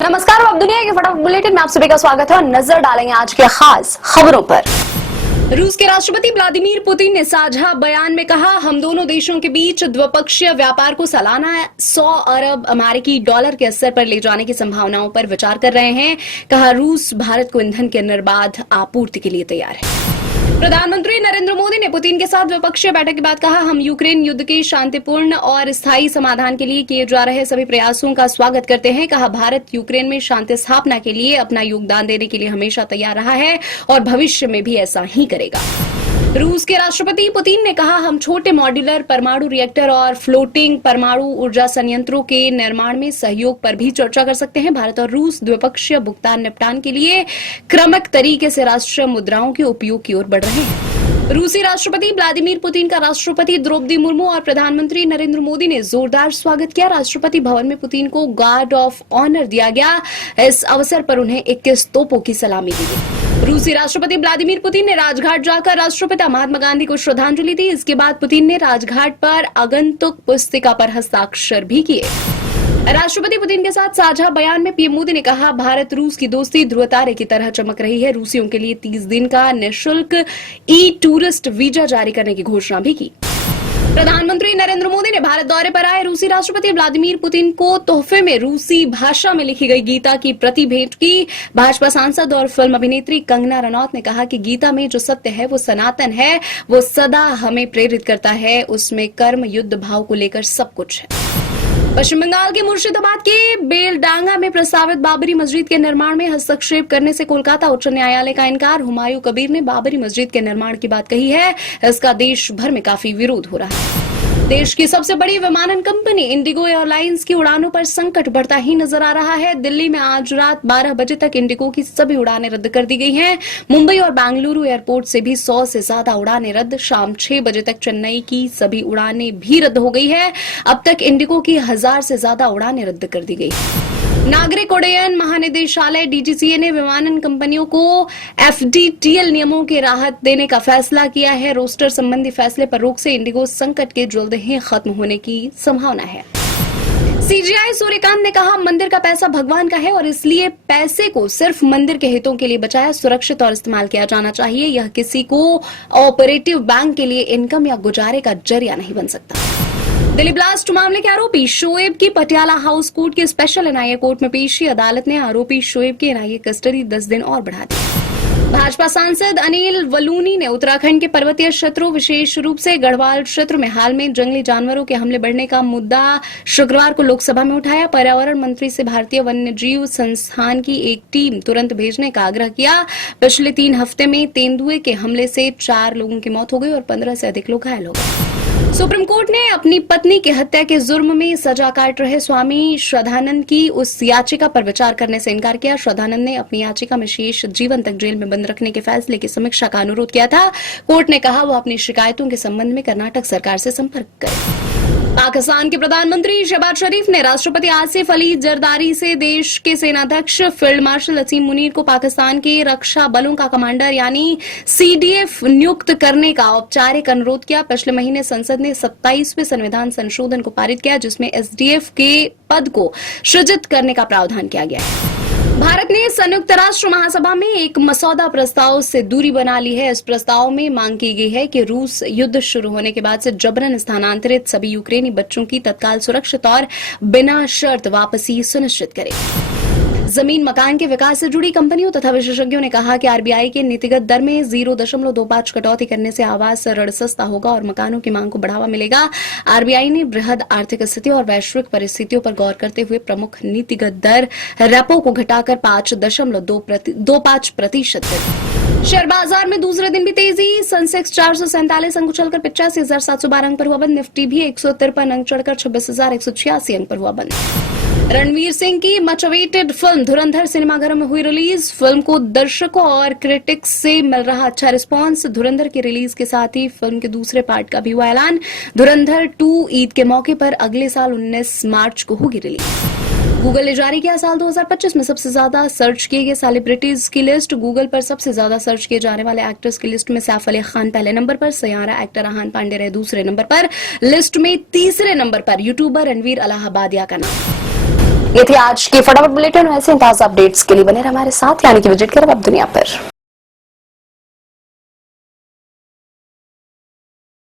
नमस्कार, अब दुनिया के फटाफट बुलेटिन में आप सभी का स्वागत है और नजर डालेंगे आज के खास खबरों पर। रूस के राष्ट्रपति व्लादिमीर पुतिन ने साझा बयान में कहा, हम दोनों देशों के बीच द्विपक्षीय व्यापार को सालाना 100 अरब अमेरिकी डॉलर के स्तर पर ले जाने की संभावनाओं पर विचार कर रहे हैं। कहा, रूस भारत को ईंधन की निर्बाध आपूर्ति के लिए तैयार है। प्रधानमंत्री नरेंद्र मोदी ने पुतिन के साथ द्विपक्षीय बैठक के बाद कहा, हम यूक्रेन युद्ध के शांतिपूर्ण और स्थायी समाधान के लिए किए जा रहे सभी प्रयासों का स्वागत करते हैं। कहा, भारत यूक्रेन में शांति स्थापना के लिए अपना योगदान देने के लिए हमेशा तैयार रहा है और भविष्य में भी ऐसा ही करेगा। रूस के राष्ट्रपति पुतिन ने कहा, हम छोटे मॉड्यूलर परमाणु रिएक्टर और फ्लोटिंग परमाणु ऊर्जा संयंत्रों के निर्माण में सहयोग पर भी चर्चा कर सकते हैं। भारत और रूस द्विपक्षीय भुगतान निपटान के लिए क्रमिक तरीके से राष्ट्रीय मुद्राओं के उपयोग की ओर बढ़ रहे हैं। रूसी राष्ट्रपति व्लादिमीर पुतिन का राष्ट्रपति द्रौपदी मुर्मू और प्रधानमंत्री नरेंद्र मोदी ने जोरदार स्वागत किया। राष्ट्रपति भवन में पुतिन को गार्ड ऑफ ऑनर दिया गया। इस अवसर पर उन्हें 21 तोपों की सलामी दी गई। रूसी राष्ट्रपति व्लादिमीर पुतिन ने राजघाट जाकर राष्ट्रपिता महात्मा गांधी को श्रद्धांजलि दी। इसके बाद पुतिन ने राजघाट पर आगंतुक पुस्तिका पर हस्ताक्षर भी किए। राष्ट्रपति पुतिन के साथ साझा बयान में पीएम मोदी ने कहा, भारत रूस की दोस्ती ध्रुव तारे की तरह चमक रही है। रूसियों के लिए 30 दिन का निःशुल्क ई-टूरिस्ट वीजा जारी करने की घोषणा भी की। प्रधानमंत्री नरेंद्र मोदी ने भारत दौरे पर आए रूसी राष्ट्रपति व्लादिमीर पुतिन को तोहफे में रूसी भाषा में लिखी गई गीता की प्रति भेंट की। भाजपा सांसद और फिल्म अभिनेत्री कंगना रनौत ने कहा कि गीता में जो सत्य है वो सनातन है, वो सदा हमें प्रेरित करता है, उसमें कर्म युद्ध भाव को लेकर सब कुछ है। पश्चिम बंगाल के मुर्शिदाबाद के बेलडांगा में प्रस्तावित बाबरी मस्जिद के निर्माण में हस्तक्षेप करने से कोलकाता उच्च न्यायालय का इनकार। हुमायूं कबीर ने बाबरी मस्जिद के निर्माण की बात कही है। इसका देश भर में काफी विरोध हो रहा है। देश की सबसे बड़ी विमानन कंपनी इंडिगो एयरलाइंस की उड़ानों पर संकट बढ़ता ही नजर आ रहा है। दिल्ली में आज रात 12 बजे तक इंडिगो की सभी उड़ानें रद्द कर दी गई हैं। मुंबई और बेंगलुरु एयरपोर्ट से भी 100 से ज्यादा उड़ानें रद्द। शाम 6 बजे तक चेन्नई की सभी उड़ानें भी रद्द हो गई है। अब तक इंडिगो की 1000 से ज्यादा उड़ानें रद्द कर दी गई। नागरिक उड्डयन महानिदेशालय डीजीसीए ने विमानन कंपनियों को एफडीटीएल नियमों की राहत देने का फैसला किया है। रोस्टर संबंधी फैसले पर रोक से इंडिगो संकट के जल्द ही खत्म होने की संभावना है। सीजीआई सूर्यकांत ने कहा, मंदिर का पैसा भगवान का है और इसलिए पैसे को सिर्फ मंदिर के हितों के लिए बचाया, सुरक्षित और इस्तेमाल किया जाना चाहिए। यह किसी को ऑपरेटिव बैंक के लिए इनकम या गुजारे का जरिया नहीं बन सकता। दिल्ली ब्लास्ट मामले के आरोपी शोएब की पटियाला हाउस कोर्ट के स्पेशल एनआईए कोर्ट में पेशी। अदालत ने आरोपी शोएब की एनआईए कस्टडी 10 दिन और बढ़ा दी। भाजपा सांसद अनिल वलूनी ने उत्तराखंड के पर्वतीय क्षेत्रों, विशेष रूप से गढ़वाल क्षेत्र में हाल में जंगली जानवरों के हमले बढ़ने का मुद्दा शुक्रवार को लोकसभा में उठाया। पर्यावरण मंत्री से भारतीय वन्यजीव संस्थान की एक टीम तुरंत भेजने का आग्रह किया। पिछले 3 हफ्ते में तेंदुए के हमले से 4 लोगों की मौत हो गई और 15 से अधिक लोग घायल हो गए। सुप्रीम कोर्ट ने अपनी पत्नी की हत्या के जुर्म में सजा काट रहे स्वामी श्रद्धानंद की उस याचिका पर विचार करने से इनकार किया। श्रद्धानंद ने अपनी याचिका में शेष जीवन तक जेल में बंद रखने के फैसले की समीक्षा का अनुरोध किया था। कोर्ट ने कहा, वो अपनी शिकायतों के संबंध में कर्नाटक सरकार से संपर्क करे। पाकिस्तान के प्रधानमंत्री शहबाज शरीफ ने राष्ट्रपति आसिफ अली जरदारी से देश के सेनाध्यक्ष फील्ड मार्शल असीम मुनीर को पाकिस्तान के रक्षा बलों का कमांडर यानी सीडीएफ नियुक्त करने का औपचारिक अनुरोध किया। पिछले महीने संसद ने 27वें संविधान संशोधन को पारित किया, जिसमें एसडीएफ के पद को सृजित करने का प्रावधान किया गया है। भारत ने संयुक्त राष्ट्र महासभा में एक मसौदा प्रस्ताव से दूरी बना ली है। इस प्रस्ताव में मांग की गई है कि रूस युद्ध शुरू होने के बाद से जबरन स्थानांतरित सभी यूक्रेनी बच्चों की तत्काल सुरक्षित और बिना शर्त वापसी सुनिश्चित करे। जमीन मकान के विकास से जुड़ी कंपनियों तथा विशेषज्ञों ने कहा कि आरबीआई के नीतिगत दर में 0.25 कटौती करने से आवास ऋण सस्ता होगा और मकानों की मांग को बढ़ावा मिलेगा। आरबीआई ने बृहद आर्थिक स्थिति और वैश्विक परिस्थितियों पर गौर करते हुए प्रमुख नीतिगत दर रेपो को घटाकर 5.25% कर। शेयर बाजार में दूसरे दिन भी तेजी। सेंसेक्स 447 अंक उछलकर 85,712 अंक पर हुआ बंद। निफ्टी भी 153 अंक चढ़कर 26,186 अंक पर हुआ बंद। रणवीर सिंह की मच अवेटेड फिल्म धुरंधर सिनेमाघरों में हुई रिलीज। फिल्म को दर्शकों और क्रिटिक्स से मिल रहा अच्छा रिस्पांस। धुरंधर की रिलीज के साथ ही फिल्म के दूसरे पार्ट का भी हुआ ऐलान। धुरंधर 2 ईद के मौके पर अगले साल 19 मार्च को होगी रिलीज। गूगल ने जारी किया साल 2025 में सबसे ज्यादा सर्च किए गए सेलिब्रिटीज की लिस्ट। गूगल पर सबसे ज्यादा सर्च किए जाने वाले एक्टर्स की लिस्ट में सैफ अली खान पहले नंबर पर, सयारा एक्टर अहान पांडे रहे दूसरे नंबर पर। लिस्ट में तीसरे नंबर पर यूट्यूबर रणवीर अलाहाबादिया का नाम। ये थी आज की फटाफट बुलेटिन। ऐसे ताजा अपडेट्स के लिए बने रहे हमारे साथ, यानी कि विजिट करें अब दुनिया पर।